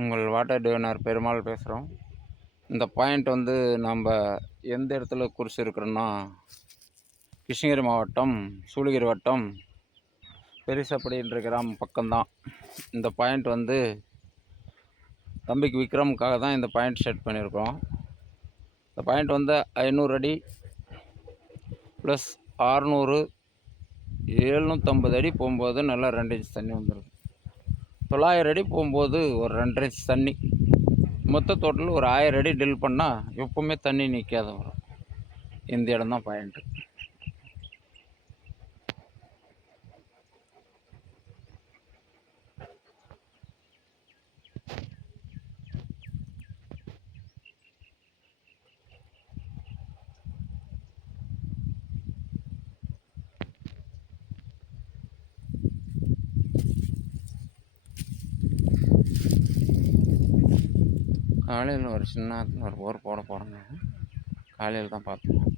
உங்கள் water diviner Perumal பேசுகிறோம். இந்த பாயிண்ட் வந்து நம்ம எந்த இடத்துல குறிச்சிருக்கிறோன்னா, கிருஷ்ணகிரி மாவட்டம் சூளகிரி வட்டம் பெரிசப்படின்ற கிராமம் பக்கம்தான். இந்த பாயிண்ட் வந்து தம்பிக்கு விக்ரமுக்காக தான் இந்த பாயிண்ட் செட் பண்ணியிருக்கோம். இந்த பாயிண்ட் வந்து 500 அடி ப்ளஸ் 600 750 அடி போகும்போது நல்லா 2 இன்ச் தண்ணி வந்துடும். 900 அடி போகும்போது ஒரு 2.5 இன்ச் தண்ணி. மொத்த டோட்டல் ஒரு 1000 அடி ட்ரில் பண்ணால் எப்போவுமே தண்ணி நிற்காத வரும். இந்த இடம் தான் பாயிண்ட்டு. காலையில் ஒரு சின்ன ஒரு போர் போட போகிறேங்க. காலையில் தான் பார்த்தோம்.